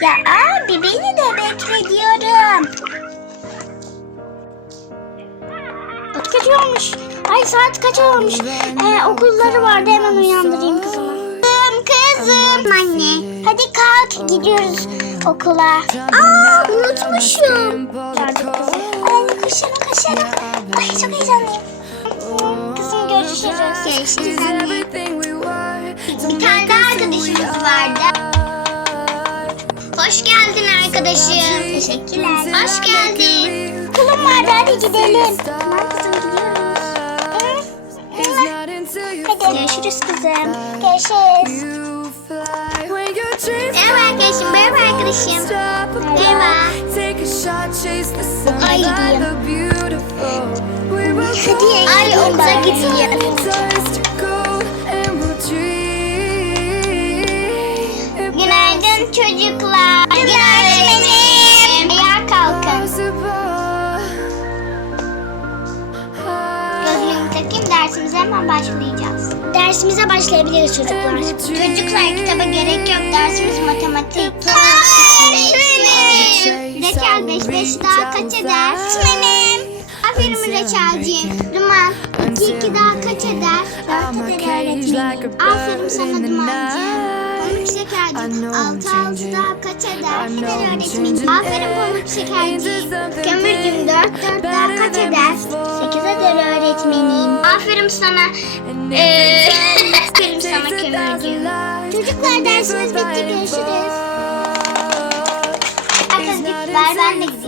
Ya abi beni de bekle diyorum. Kaç olmuş? Ay saat kaç olmuş? Ee, okulları vardı hemen uyandırayım kızımı. Kızım kızım. Anne hadi kalk gidiyoruz okula. Aa unutmuşum. Yardım kızım. Ay koşalım koşalım. Ay çok heyecanlıyım. Kızım görüşürüz. Görüşürüz anne. Arkadaşım. Teşekkürler. Hoş geldin. Okulum vardı hadi gidelim. Hadi görüşürüz kızım. Görüşürüz. Merhaba arkadaşım, merhaba arkadaşım. Merhaba. Ay diyeyim. Hadi Ay okula gidiyorum. Günaydın çocuklar. Hemen başlayacağız. Dersimize başlayabiliriz çocuklar. Çocuklar kitaba gerek yok. Dersimiz matematik. Öğretmenim. Reçel 5 5 daha kaç eder? Öğretmenim. Aferin Reçelciğim. Duman 2 2 daha kaç eder? 4 eder öğretmenim. Aferin sana Dumancığım. Pamuk şekercik 6 6 daha kaç eder? Eder öğretmenim. Aferin pamuk şekercik. Kömürcüğüm Aferin sana. Ee, aferin sana kömürcüğüm. Çocuklar dersimiz bitti görüşürüz. Arkadaşlar ben de.